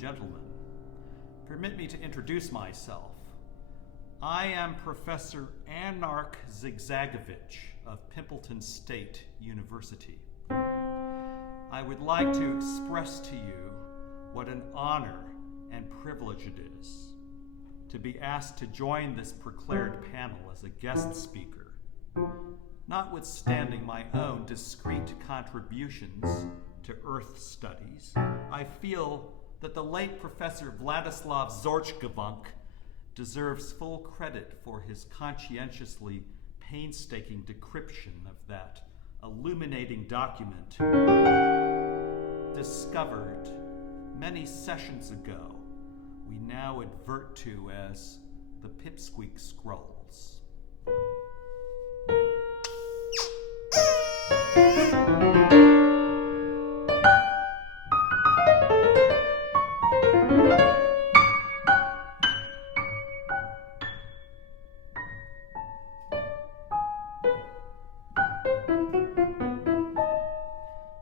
gentlemen, permit me to introduce myself. I am Professor Anarch Zigzagovich of Pimpleton State University. I would like to express to you what an honor and privilege it is to be asked to join this preclared panel as a guest speaker, notwithstanding my own discrete contributions to Earth studies. I feel that the late Professor Vladislav Zorchgavunk deserves full credit for his conscientiously painstaking decryption of that illuminating document discovered many sessions ago we now advert to as the PIPSQUEAK Scrolls.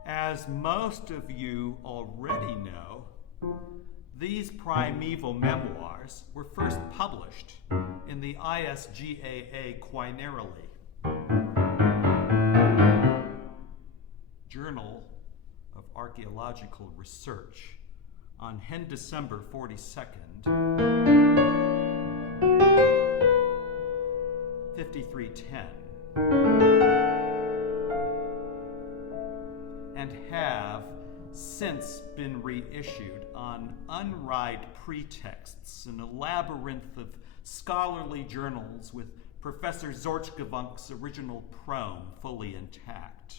As most of you already know, these primeval memoirs were first published in the ISGAA Quinarily, Journal of Archaeological Research, on December 42nd, 5310, and have since been reissued on unread pretexts in a labyrinth of scholarly journals with Professor Zorchgavunk's original prome fully intact.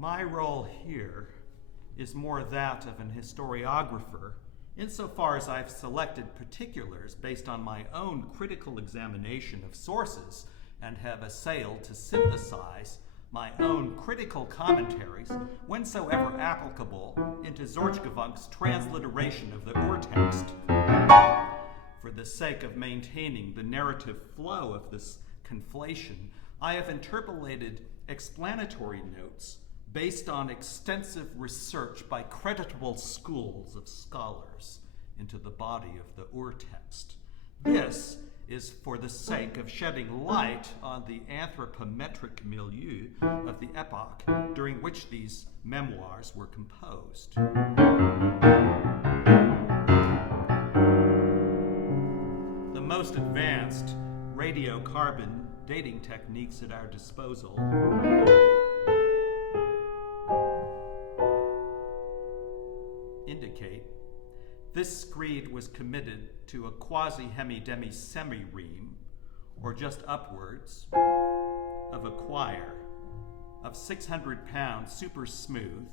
My role here is more that of an historiographer, insofar as I've selected particulars based on my own critical examination of sources and have assailed to synthesize my own critical commentaries, whensoever applicable, into Zorchgavunk's transliteration of the Urtext. For the sake of maintaining the narrative flow of this conflation, I have interpolated explanatory notes based on extensive research by creditable schools of scholars into the body of the Urtext. This is for the sake of shedding light on the anthropometric milieu of the epoch during which these memoirs were composed. The most advanced radiocarbon dating techniques at our disposal indicate this screed was committed to a quasi-hemi-demi-semi-ream, or just upwards, of a quire of 600-pound super smooth,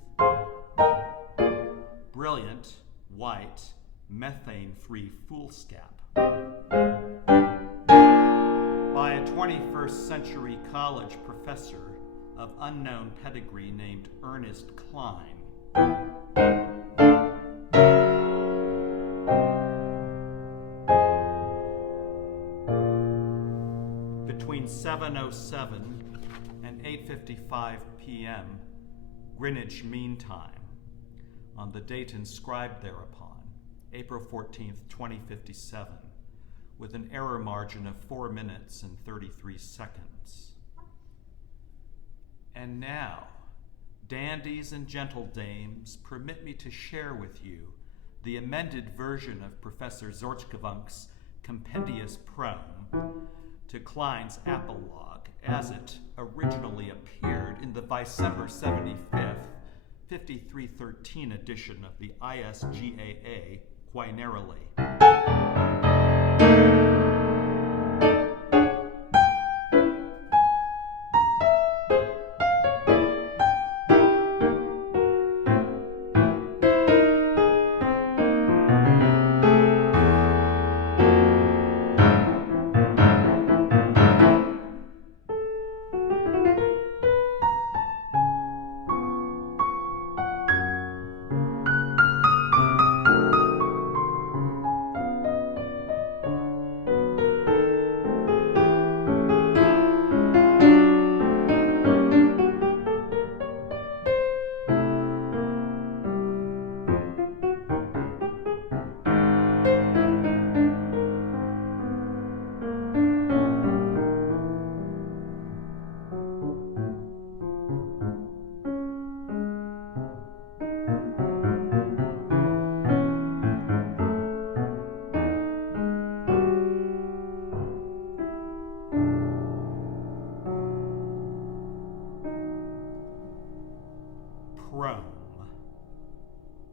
brilliant, white, methane-free foolscap by a 21st century college professor of unknown pedigree named Ernest Klein. Between 7:07 and 8:55 p.m. Greenwich Mean Time, on the date inscribed thereupon, April 14th, 2057, with an error margin of 4 minutes and 33 seconds. And now, dandies and gentle dames, permit me to share with you the amended version of Professor Zorchgavunk's compendious prome to Klein's apologue as it originally appeared in the December 75th, 5313 edition of the ISGAA quite narrowly.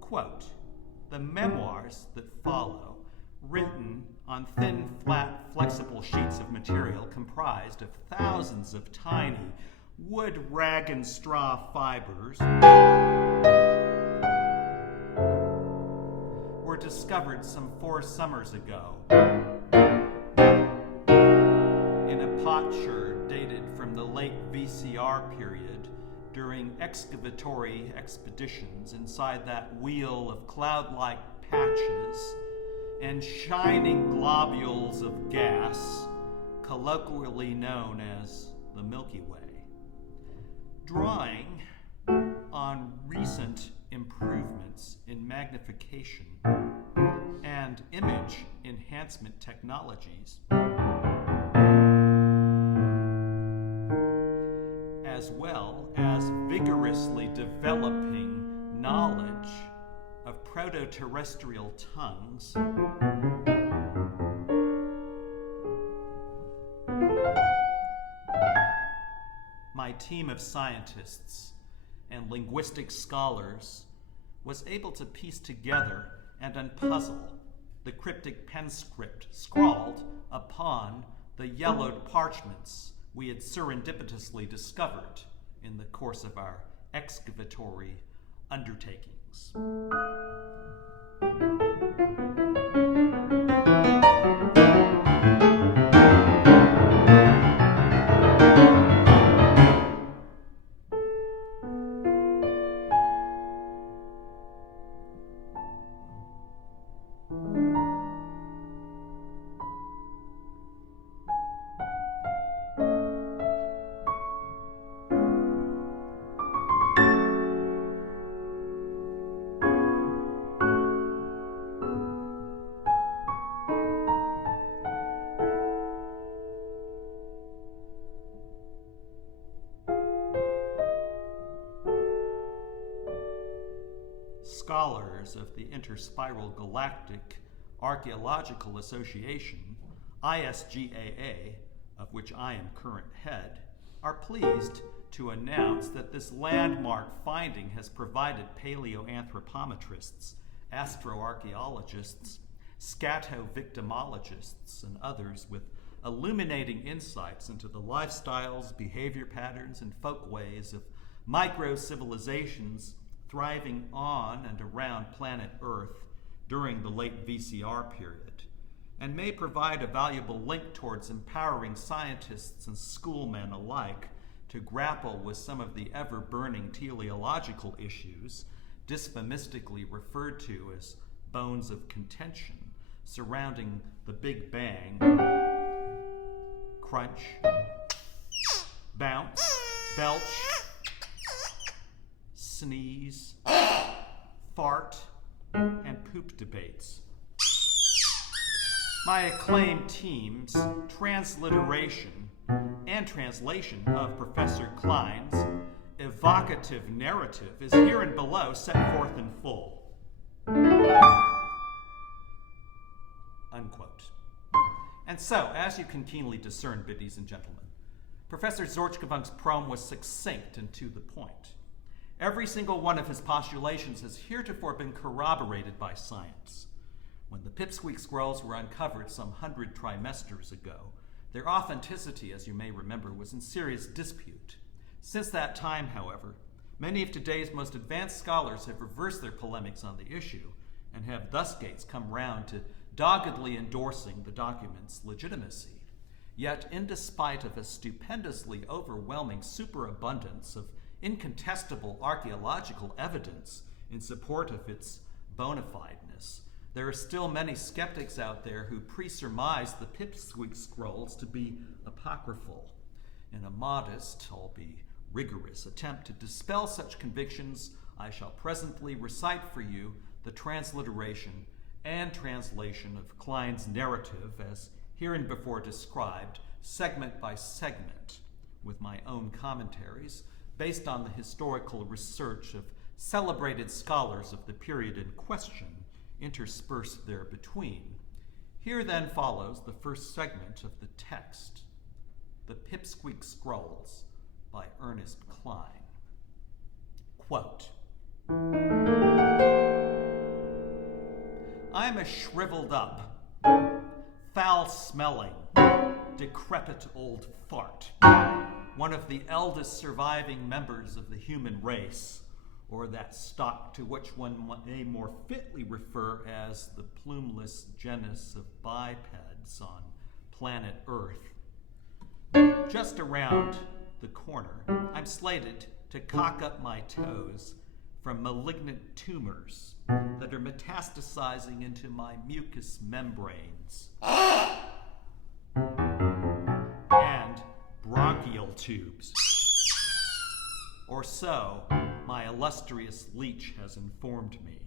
Quote, "The memoirs that follow, written on thin, flat, flexible sheets of material comprised of thousands of tiny wood, rag, and straw fibers, were discovered some 4 summers ago in a potsherd dated from the late VCR period during excavatory expeditions inside that wheel of cloud-like patches and shining globules of gas, colloquially known as the Milky Way. Drawing on recent improvements in magnification and image enhancement technologies, as well as vigorously developing knowledge of proto-terrestrial tongues, my team of scientists and linguistic scholars was able to piece together and unpuzzle the cryptic pen script scrawled upon the yellowed parchments we had serendipitously discovered in the course of our excavatory undertakings. Scholars of the Interspiral Galactic Archaeological Association, ISGAA, of which I am current head, are pleased to announce that this landmark finding has provided paleoanthropometrists, astroarchaeologists, scatovictimologists, and others with illuminating insights into the lifestyles, behavior patterns, and folkways of micro-civilizations thriving on and around planet Earth during the late VCR period, and may provide a valuable link towards empowering scientists and schoolmen alike to grapple with some of the ever-burning teleological issues, dysphemistically referred to as bones of contention, surrounding the Big Bang, crunch, bounce, belch, sneeze, fart, and poop debates. My acclaimed team's transliteration and translation of Professor Klein's evocative narrative is here and below set forth in full. Unquote. And so, as you can keenly discern, biddies and gentlemen, Professor Zorchgevunk's proem was succinct and to the point. Every single one of his postulations has heretofore been corroborated by science. When the PIPSQUEAK scrolls were uncovered some 100 trimesters ago, their authenticity, as you may remember, was in serious dispute. Since that time, however, many of today's most advanced scholars have reversed their polemics on the issue and have thusgates come round to doggedly endorsing the document's legitimacy. Yet, in despite of a stupendously overwhelming superabundance of incontestable archaeological evidence in support of its bona fideness, there are still many skeptics out there who presurmise the PIPSQUEAK scrolls to be apocryphal. In a modest, albeit rigorous, attempt to dispel such convictions, I shall presently recite for you the transliteration and translation of Klein's narrative as hereinbefore described, segment by segment, with my own commentaries, based on the historical research of celebrated scholars of the period in question, interspersed there between. Here then follows the first segment of the text, the PIPSQUEAK Scrolls by Ernest Klein. Quote, I'm a shriveled up, foul-smelling, decrepit old fart, one of the eldest surviving members of the human race, or that stock to which one may more fitly refer as the plumeless genus of bipeds on planet Earth. Just around the corner, I'm slated to cock up my toes from malignant tumors that are metastasizing into my mucous membranes and bronchial tubes. Or so my illustrious leech has informed me.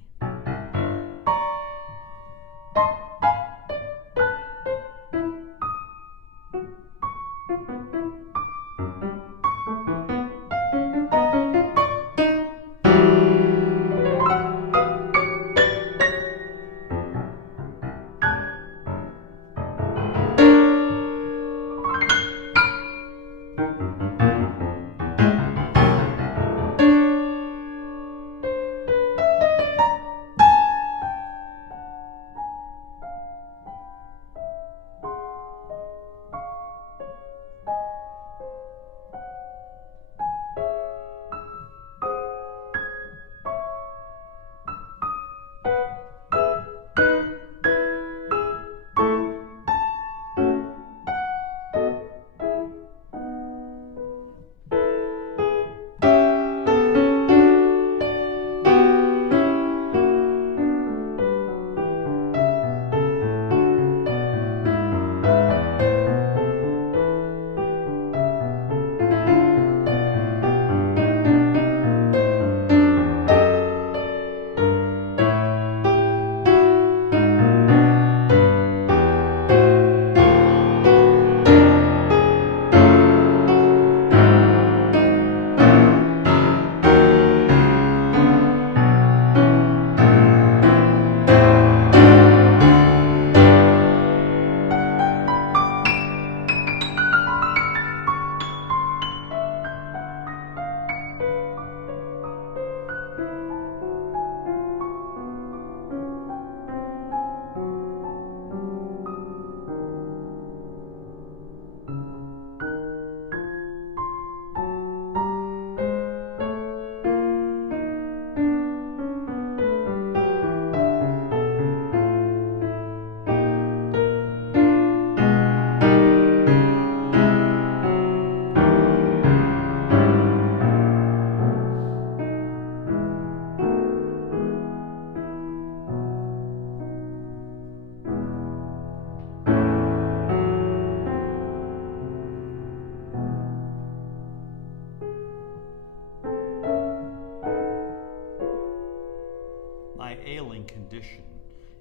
Condition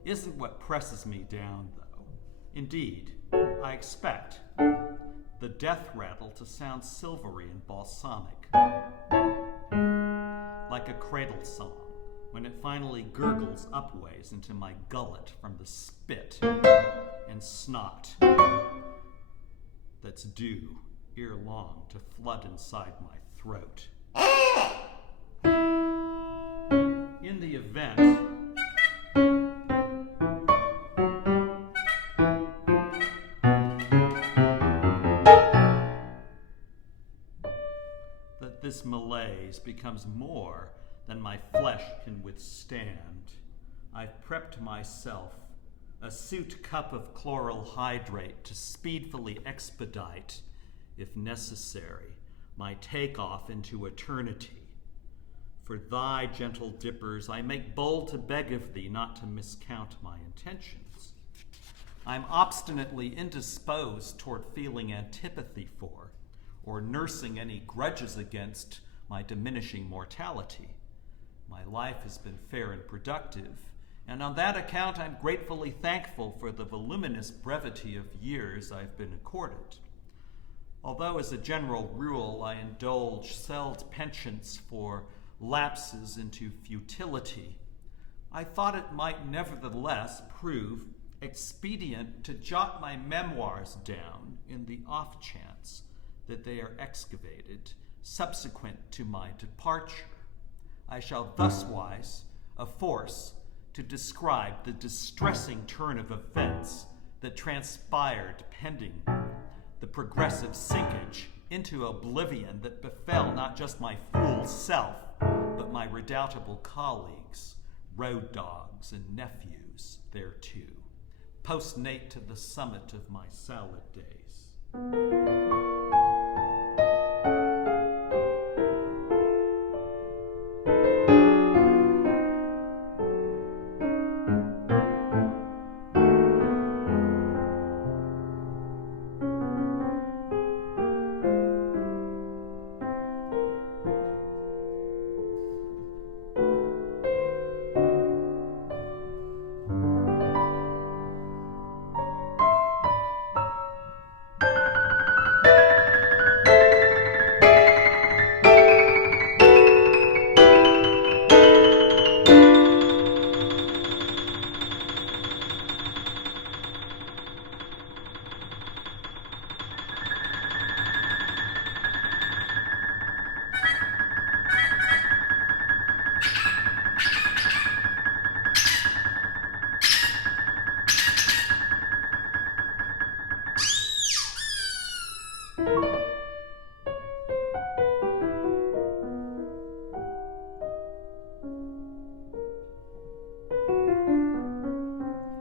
isn't what presses me down, though. Indeed, I expect the death rattle to sound silvery and balsamic, like a cradle song when it finally gurgles upways into my gullet from the spit and snot that's due ere long to flood inside my throat. In the event that this malaise becomes more than my flesh can withstand, I've prepped myself a suit cup of chloral hydrate to speedfully expedite, if necessary, my takeoff into eternity. For thy gentle dippers, I make bold to beg of thee not to miscount my intentions. I'm obstinately indisposed toward feeling antipathy for, or nursing any grudges against, my diminishing mortality. My life has been fair and productive, and on that account I'm gratefully thankful for the voluminous brevity of years I've been accorded. Although as a general rule I indulge seld penchants for lapses into futility, I thought it might nevertheless prove expedient to jot my memoirs down in the off chance that they are excavated subsequent to my departure. I shall thuswise afforce to describe the distressing turn of events that transpired pending the progressive sinkage into oblivion that befell not just my fool self, but my redoubtable colleagues, road dogs, and nephews thereto, postnate to the summit of my salad days.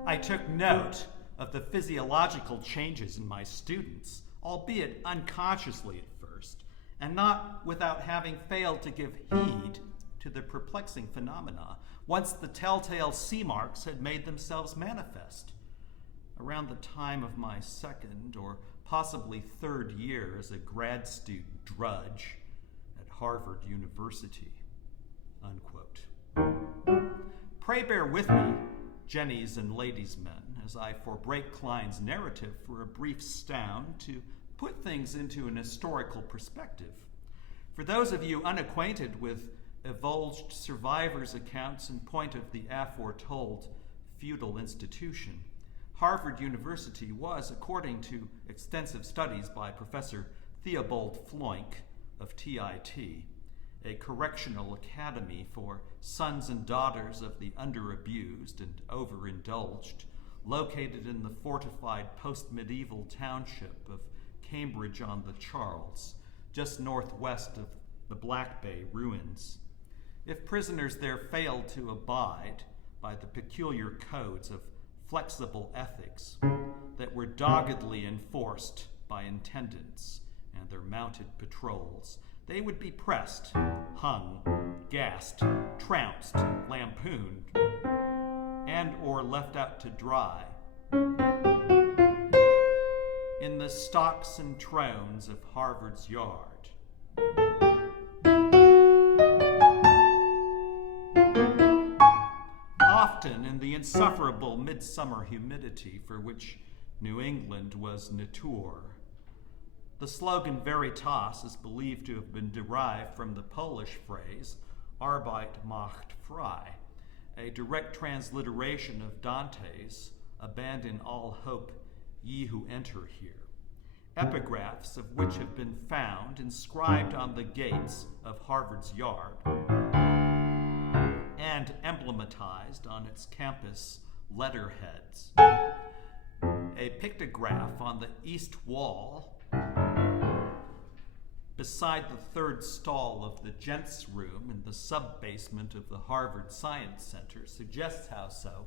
I took note of the physiological changes in my students, albeit unconsciously at first, and not without having failed to give heed to the perplexing phenomena once the telltale sea marks had made themselves manifest. Around the time of my second or possibly third year as a grad student drudge at Harvard University, unquote. Pray bear with me, Jennies and ladies' men, as I forbreak Klein's narrative for a brief stound to put things into an historical perspective. For those of you unacquainted with evulged survivors' accounts in point of the aforetold feudal institution, Harvard University was, according to extensive studies by Professor Theobald Floink of TIT, a correctional academy for sons and daughters of the underabused and overindulged, located in the fortified post-medieval township of Cambridge on the Charles, just northwest of the Black Bay ruins. If prisoners there failed to abide by the peculiar codes of flexible ethics that were doggedly enforced by intendants and their mounted patrols, they would be pressed, hung, gassed, trounced, lampooned, and or left out to dry in the stocks and trones of Harvard's yard. Often in the insufferable midsummer humidity for which New England was notoire. The slogan Veritas is believed to have been derived from the Polish phrase Arbeit macht frei, a direct transliteration of Dante's Abandon all hope, ye who enter here, epigraphs of which have been found inscribed on the gates of Harvard's yard, and emblematized on its campus letterheads. A pictograph on the east wall beside the third stall of the gents' room in the sub-basement of the Harvard Science Center suggests how so,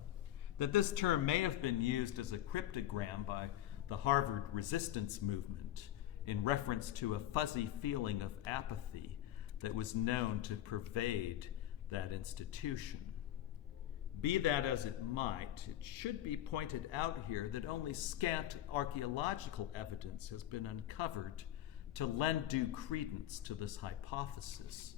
that this term may have been used as a cryptogram by the Harvard resistance movement in reference to a fuzzy feeling of apathy that was known to pervade that institution. Be that as it might, it should be pointed out here that only scant archaeological evidence has been uncovered to lend due credence to this hypothesis.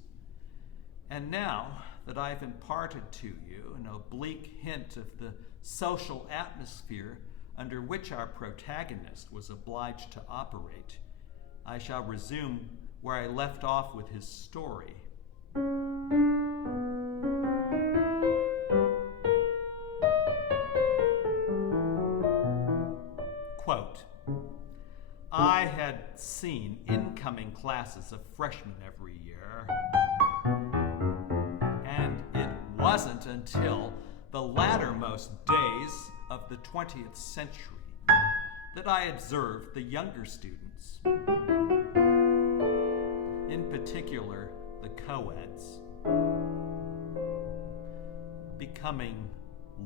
And now that I've imparted to you an oblique hint of the social atmosphere under which our protagonist was obliged to operate, I shall resume where I left off with his story. Quote, I had seen incoming classes of freshmen every year, and it wasn't until the lattermost days of the 20th century that I observed the younger students, in particular the co-eds, becoming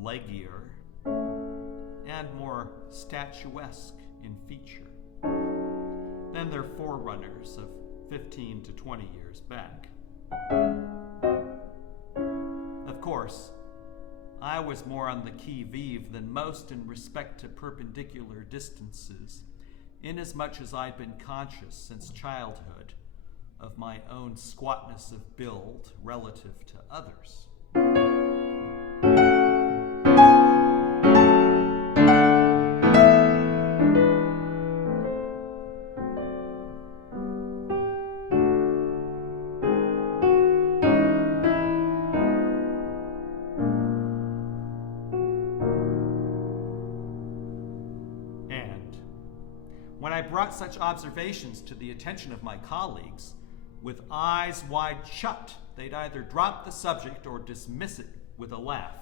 leggier and more statuesque in feature than their forerunners of 15 to 20 years back. Of course, I was more on the qui-vive than most in respect to perpendicular distances, inasmuch as I'd been conscious since childhood of my own squatness of build relative to others. When I brought such observations to the attention of my colleagues, with eyes wide shut, they'd either drop the subject or dismiss it with a laugh.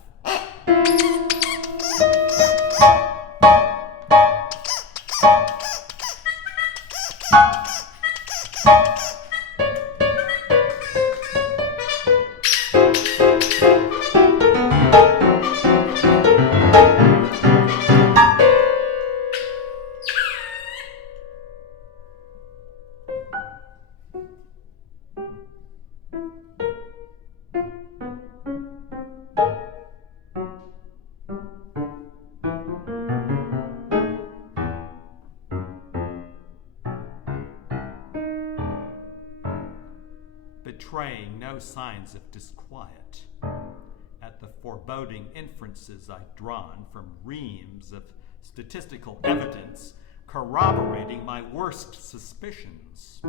Betraying no signs of disquiet at the foreboding inferences I'd drawn from reams of statistical evidence corroborating my worst suspicions.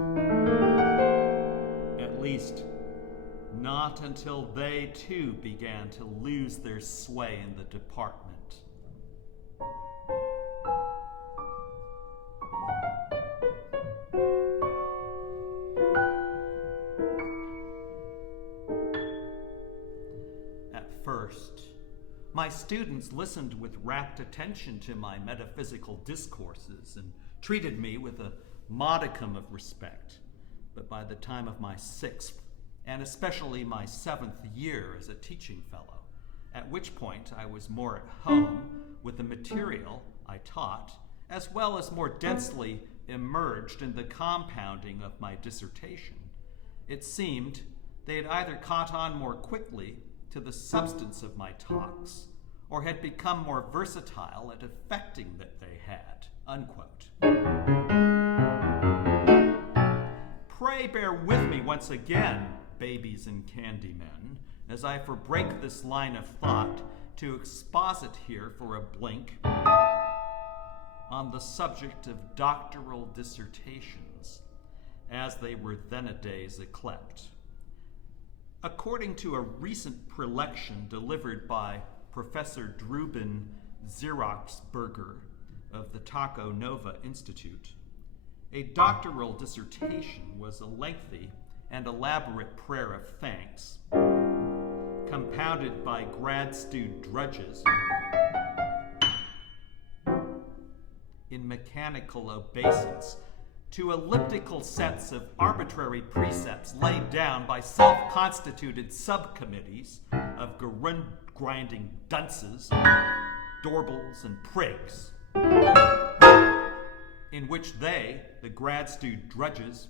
At least, not until they too began to lose their sway in the department. My students listened with rapt attention to my metaphysical discourses and treated me with a modicum of respect. But by the time of my 6th, and especially my 7th year as a teaching fellow, at which point I was more at home with the material I taught, as well as more densely immersed in the compounding of my dissertation, it seemed they had either caught on more quickly to the substance of my talks, or had become more versatile at effecting that they had, unquote. Pray bear with me once again, babies and candy men, as I forbreak this line of thought to exposit here for a blink on the subject of doctoral dissertations, as they were then-a-days yclept. According to a recent prelection delivered by Professor Drubin Xeroxberger of the Taco Nova Institute, a doctoral dissertation was a lengthy and elaborate prayer of thanks, compounded by grad-stu drudges in mechanical obeisance to elliptical sets of arbitrary precepts laid down by self-constituted subcommittees of grinding dunces, dorbles, and prigs, in which they, the grad-stu drudges,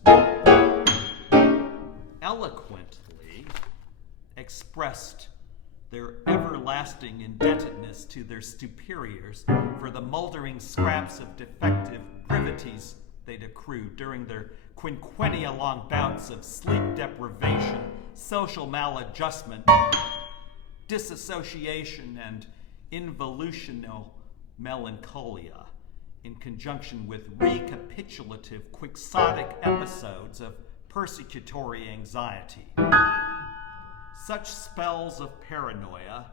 eloquently expressed their everlasting indebtedness to their superiors for the moldering scraps of defective privities they'd accrued during their quinquennia-long bouts of sleep deprivation, social maladjustment, disassociation, and involutional melancholia, in conjunction with recapitulative quixotic episodes of persecutory anxiety. Such spells of paranoia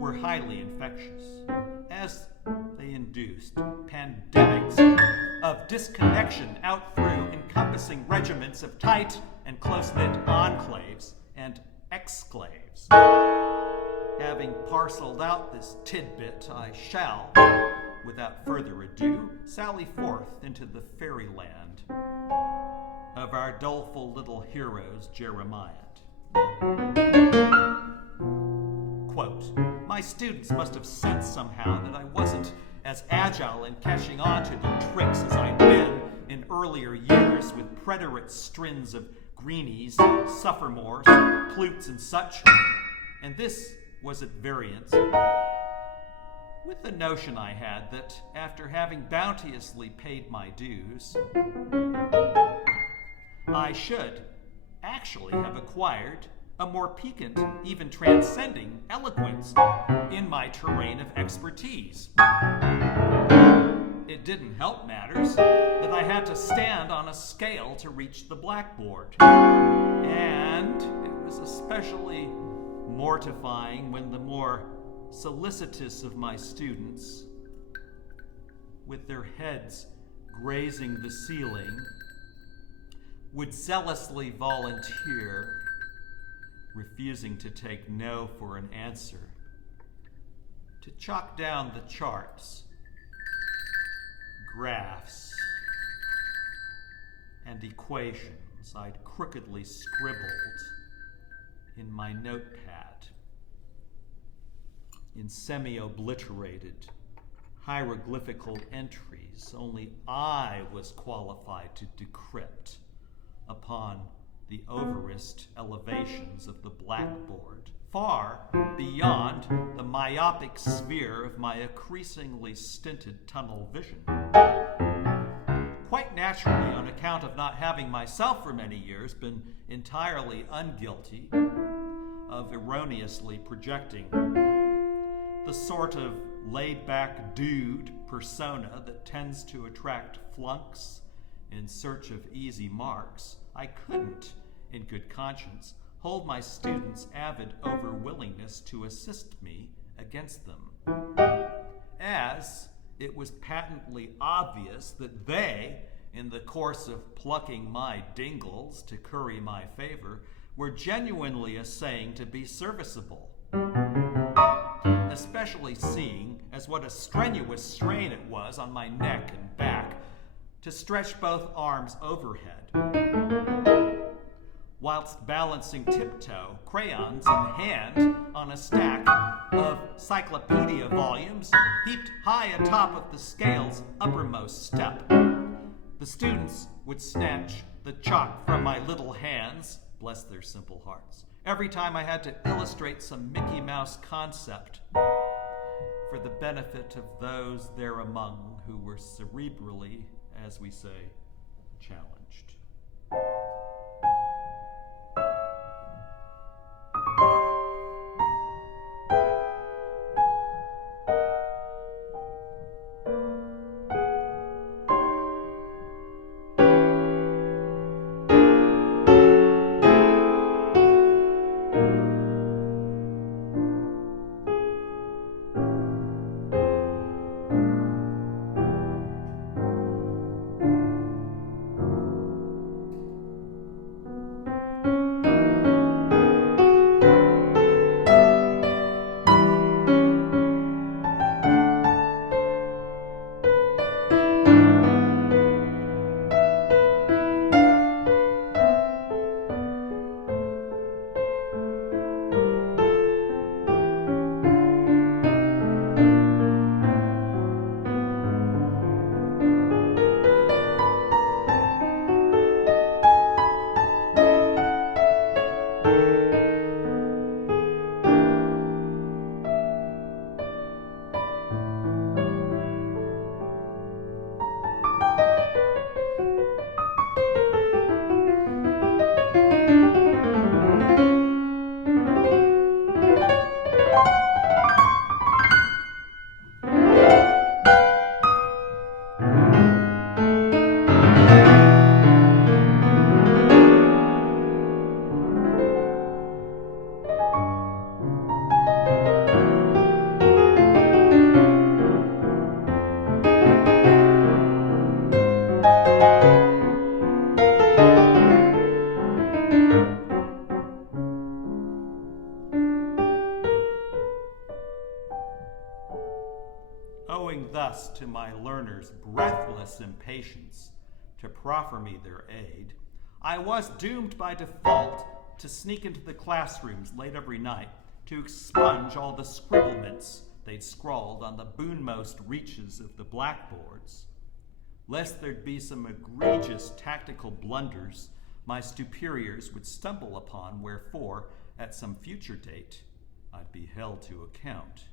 were highly infectious, as they induced pandemics of disconnection out through encompassing regiments of tight and close-knit enclaves and exclaves. Having parceled out this tidbit, I shall, without further ado, sally forth into the fairyland of our doleful little heroes, Jeremiah. Quote, my students must have sensed somehow that I wasn't as agile in catching on to their tricks as I'd been in earlier years with preterite strins of greenies, sophomores, plutes, and such, and this was at variance with the notion I had that after having bounteously paid my dues, I should actually have acquired a more piquant, even transcending eloquence in my terrain of expertise. It didn't help matters that I had to stand on a scale to reach the blackboard, and it was especially mortifying when the more solicitous of my students, with their heads grazing the ceiling, would zealously volunteer, refusing to take no for an answer, to chalk down the charts, graphs, and equations I'd crookedly scribbled in my notepad, in semi-obliterated hieroglyphical entries only I was qualified to decrypt upon the overest elevations of the blackboard, far beyond the myopic sphere of my increasingly stinted tunnel vision. Quite naturally, on account of not having myself for many years been entirely unguilty of erroneously projecting the sort of laid-back dude persona that tends to attract flunks in search of easy marks, I couldn't, in good conscience, hold my students' avid over-willingness to assist me against them, as it was patently obvious that they, in the course of plucking my dingles to curry my favor, were genuinely essaying to be serviceable, especially seeing as what a strenuous strain it was on my neck and back to stretch both arms overhead, whilst balancing tiptoe, crayons in hand, on a stack of cyclopedia volumes heaped high atop of the scale's uppermost step. The students would snatch the chalk from my little hands, bless their simple hearts, every time I had to illustrate some Mickey Mouse concept for the benefit of those there among who were cerebrally, as we say, challenged. learners' breathless impatience to proffer me their aid, I was doomed by default to sneak into the classrooms late every night to expunge all the scribblements they'd scrawled on the boonmost reaches of the blackboards, lest there'd be some egregious tactical blunders my superiors would stumble upon, wherefore, at some future date, I'd be held to account.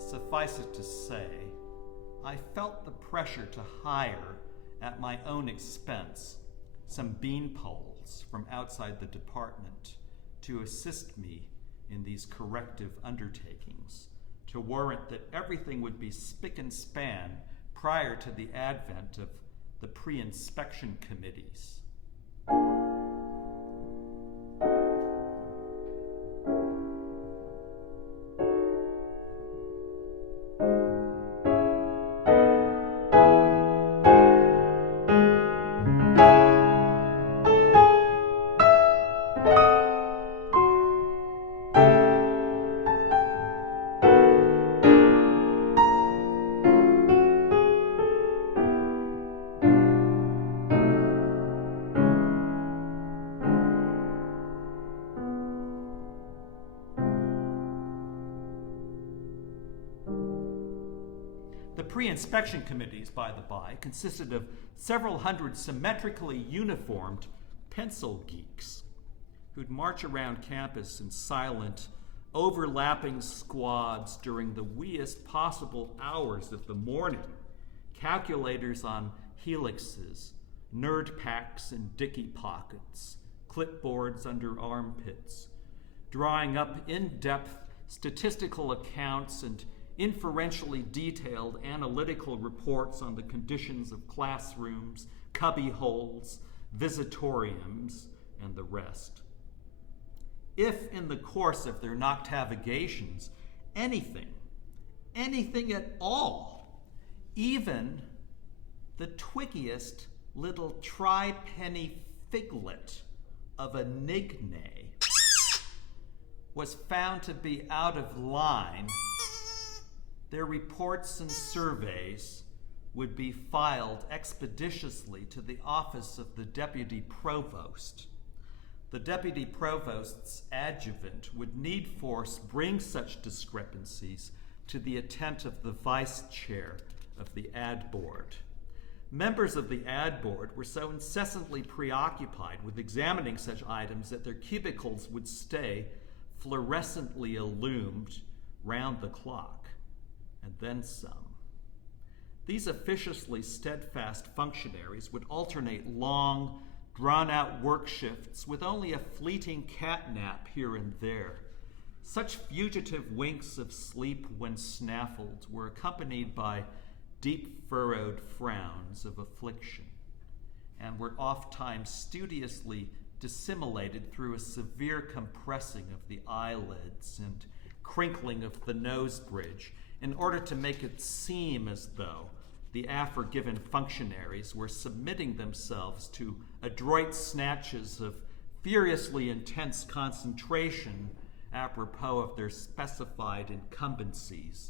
Suffice it to say, I felt the pressure to hire, at my own expense, some beanpoles from outside the department to assist me in these corrective undertakings, to warrant that everything would be spick and span prior to the advent of the pre-inspection committees. The pre-inspection committees, by the by, consisted of several hundred symmetrically uniformed pencil geeks who'd march around campus in silent, overlapping squads during the weeest possible hours of the morning, calculators on helixes, nerd packs in dicky pockets, clipboards under armpits, drawing up in-depth statistical accounts and inferentially detailed analytical reports on the conditions of classrooms, cubby holes, visitoriums, and the rest. If in the course of their noctavogations, anything at all, even the twiggiest little tri-penny figlet of a nigne was found to be out of line, their reports and surveys would be filed expeditiously to the office of the deputy provost. The deputy provost's adjutant would need force bring such discrepancies to the attent of the vice chair of the ad board. Members of the ad board were so incessantly preoccupied with examining such items that their cubicles would stay fluorescently illumined round the clock, and then some. These officiously steadfast functionaries would alternate long, drawn-out work shifts with only a fleeting catnap here and there. Such fugitive winks of sleep when snaffled were accompanied by deep-furrowed frowns of affliction, and were oft-times studiously dissimulated through a severe compressing of the eyelids and crinkling of the nose bridge, in order to make it seem as though the aforegiven functionaries were submitting themselves to adroit snatches of furiously intense concentration apropos of their specified incumbencies,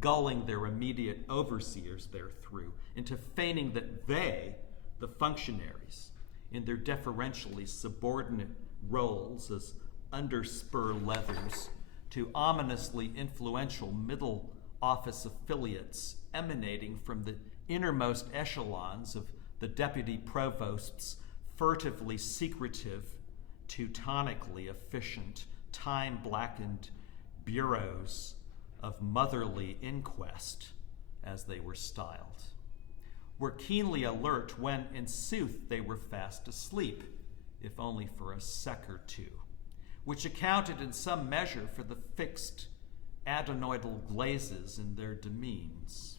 gulling their immediate overseers therethrough into feigning that they, the functionaries, in their deferentially subordinate roles as underspur leathers to ominously influential middle office affiliates emanating from the innermost echelons of the deputy provost's furtively secretive, teutonically efficient, time-blackened bureaus of motherly inquest, as they were styled, were keenly alert when, in sooth, they were fast asleep, if only for a sec or two, which accounted in some measure for the fixed adenoidal glazes in their demeans.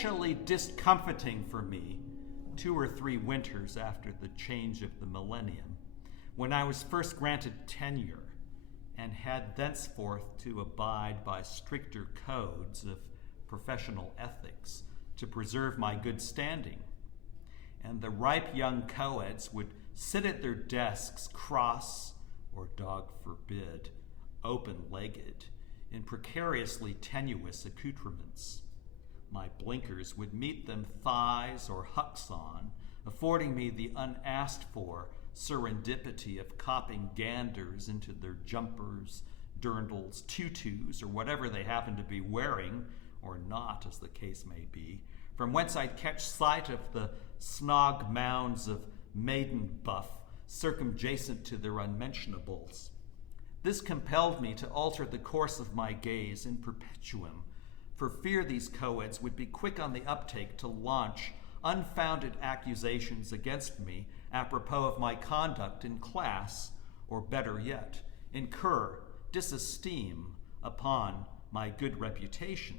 especially discomforting for me 2 or 3 winters after the change of the millennium, when I was first granted tenure and had thenceforth to abide by stricter codes of professional ethics to preserve my good standing. And the ripe young co-eds would sit at their desks cross, or dog forbid, open-legged, in precariously tenuous accoutrements. My blinkers would meet them thighs or hucks on, affording me the unasked-for serendipity of copying ganders into their jumpers, dirndls, tutus, or whatever they happen to be wearing, or not, as the case may be, from whence I'd catch sight of the snog mounds of maiden buff circumjacent to their unmentionables. This compelled me to alter the course of my gaze in perpetuum, for fear these co-eds would be quick on the uptake to launch unfounded accusations against me apropos of my conduct in class, or better yet, incur disesteem upon my good reputation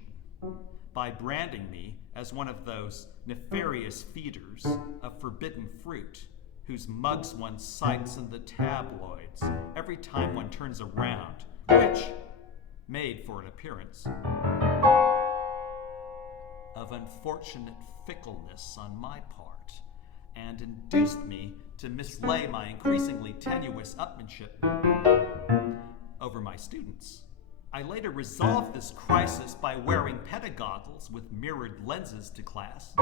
by branding me as one of those nefarious feeders of forbidden fruit whose mugs one cites in the tabloids every time one turns around, which made for an appearance of unfortunate fickleness on my part, and induced me to mislay my increasingly tenuous upmanship over my students. I later resolved this crisis by wearing pedagoggles with mirrored lenses to class,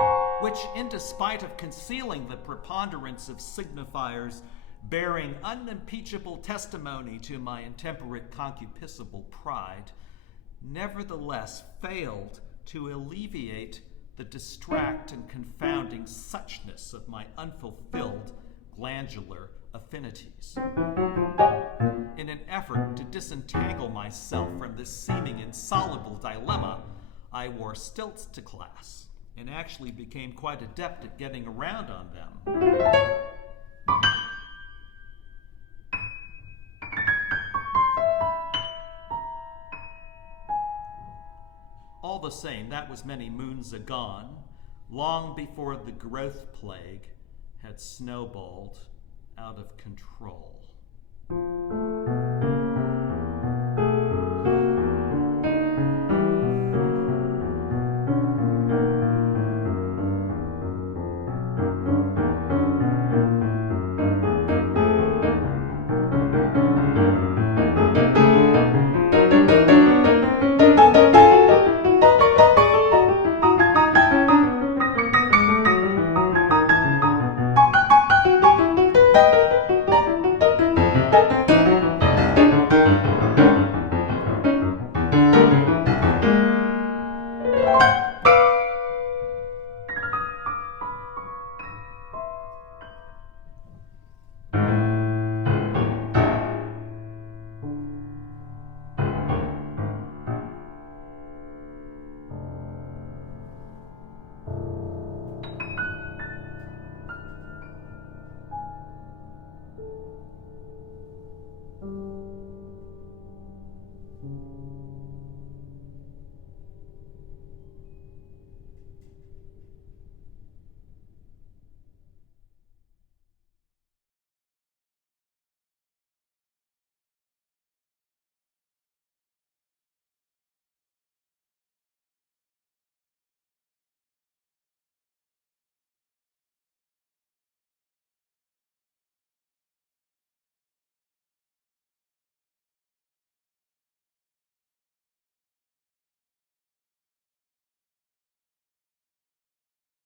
which, in despite of concealing the preponderance of signifiers bearing unimpeachable testimony to my intemperate concupiscible pride, nevertheless failed to alleviate the distract and confounding suchness of my unfulfilled glandular affinities. In an effort to disentangle myself from this seeming insoluble dilemma, I wore stilts to class and actually became quite adept at getting around on them. All the same, that was many moons agone, long before the growth plague had snowballed out of control.